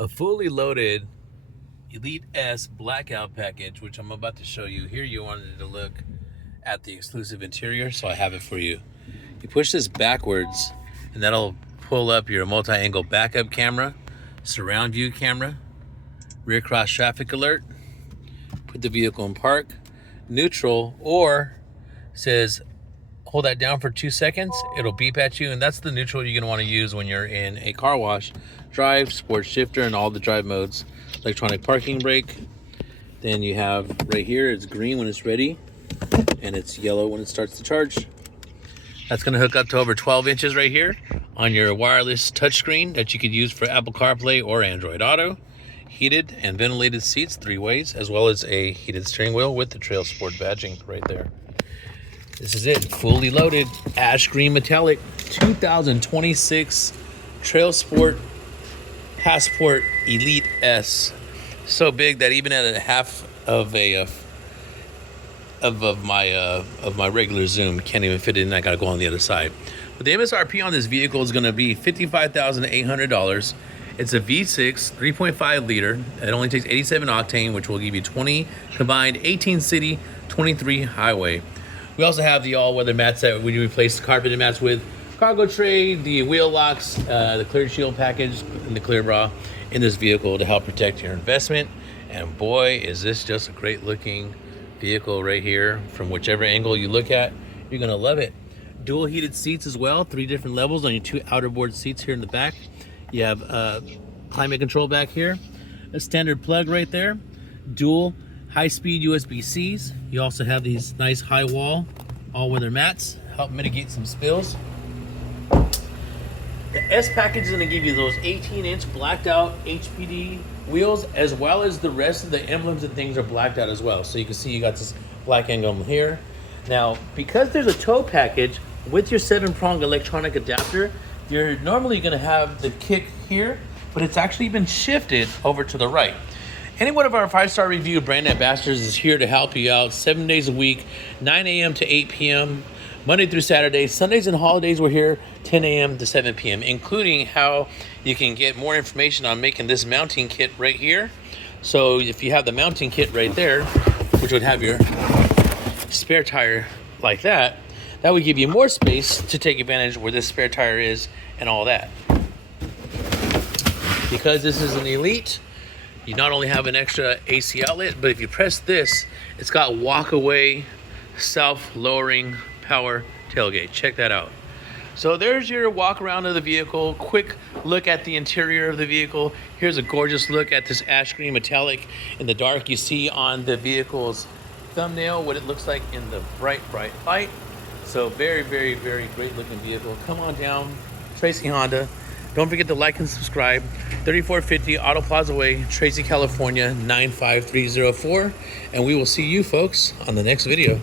A fully loaded Elite S blackout package, which I'm about to show you. Here you wanted to look at the exclusive interior, so I have it for you. You push this backwards and that'll pull up your multi-angle backup camera, surround view camera, rear cross traffic alert, put the vehicle in park, neutral, or says hold that down for 2 seconds, it'll beep at you, and that's the neutral you're going to want to use when you're in a car wash. Drive, sports shifter, and all the drive modes. Electronic parking brake. Then you have right here, it's green when it's ready, and it's yellow when it starts to charge. That's going to hook up to over 12 inches right here on your wireless touchscreen that you could use for Apple CarPlay or Android Auto. Heated and ventilated seats 3 ways, as well as a heated steering wheel with the TrailSport badging right there. This is it, fully loaded, ash green metallic, 2026 TrailSport Passport Elite S. So big that even at a half of my regular Zoom can't even fit it in. I gotta go on the other side. But the MSRP on this vehicle is gonna be $55,800. It's a V6, 3.5 liter. It only takes 87 octane, which will give you 20 combined, 18 city, 23 highway. We also have the all-weather mats that we replace the carpeted mats with, cargo tray, the wheel locks, the clear shield package, and the clear bra in this vehicle to help protect your investment. And boy, is this just a great looking vehicle right here. From whichever angle you look at, you're gonna love it. Dual heated seats as well, 3 different levels on your 2 outer board seats here in the back. You have climate control back here, a standard plug right there, dual high-speed USB-Cs. You also have these nice high wall all-weather mats, help mitigate some spills. The S package is going to give you those 18-inch blacked out HPD wheels, as well as the rest of the emblems and things are blacked out as well. So you can see you got this black emblem here. Now, because there's a tow package with your 7-prong electronic adapter, you're normally going to have the kick here, but it's actually been shifted over to the right. Any one of our 5-star review brand ambassadors is here to help you out 7 days a week, 9 a.m. to 8 p.m., Monday through Saturday. Sundays and holidays, we're here 10 a.m. to 7 p.m., including how you can get more information on making this mounting kit right here. So if you have the mounting kit right there, which would have your spare tire like that, that would give you more space to take advantage of where this spare tire is and all that. Because this is an Elite, you not only have an extra AC outlet, but if you press this, it's got walk-away, self-lowering power tailgate. Check that out. So there's your walk around of the vehicle, quick look at the interior of the vehicle. Here's a gorgeous look at this ash green metallic in the dark. You see on the vehicle's thumbnail what it looks like in the bright light. So very, very, very great looking vehicle. Come on down, Tracy Honda. Don't forget to like and subscribe. 3450 Auto Plaza Way, Tracy, California, 95304. And we will see you folks on the next video.